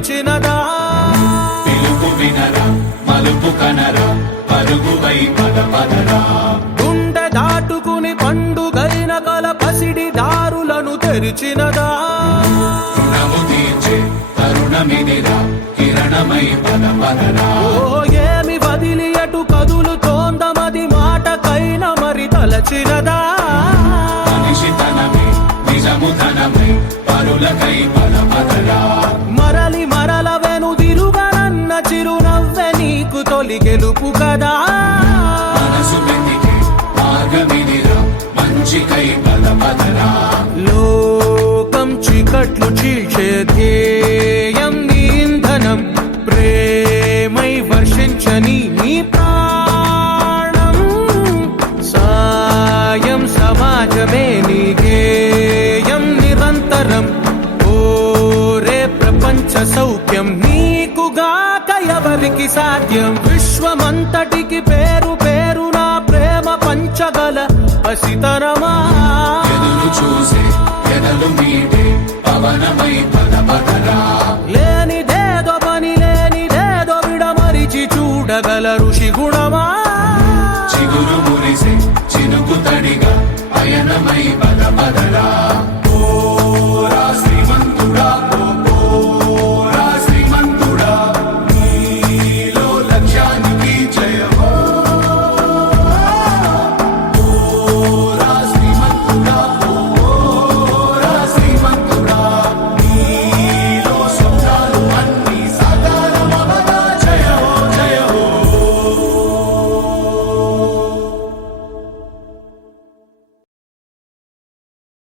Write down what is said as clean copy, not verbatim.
నిలిచినదా పిలుపు వినరా మలుపు కనరా పరుగువై పదరా గుండె దాటుకుని పండుగైన కల పసిడి దారులను తెరిచినదా రుణము తీర్చే తరుణమిదిరా కిరణమై పదరా ఓ ఏమి వదిలి అటు కదులుతోందమది మాటకైన మరి తలచినదా మనిషితనమే నిజము ధనమై పరులకై పదరా మరలి మరల వెనుదిరుగనన్న చిరునవ్వె నీకు తొలి గెలుపు కదా మనసు వెతికే మార్గమిదిరా మంచికై పదరా లోకం చీకట్లు చీల్చే ధ్యేయం నీ ఇంధనం ప్రేమై వర్షించని నీ ప్రాణం సాయం సమాజమే నీ గేయం నిరంతరం ఓరే ప్రపంచ సౌఖ్యం నీకుగాక ఎవరికి సాధ్యం విశ్వమంతటికి పేరు పేరు నా ప్రేమ పంచగల పసితరమా ఎదురు చూసే ఎదలు మీటే పవనమై పదరా లేనిదేదో పని లేనిదేదో విడమరిచి చూడగల ఋషి గుణమా చిగురు మురిసే చినుకు తడిగా పయనమై పదరా ఓ రాసి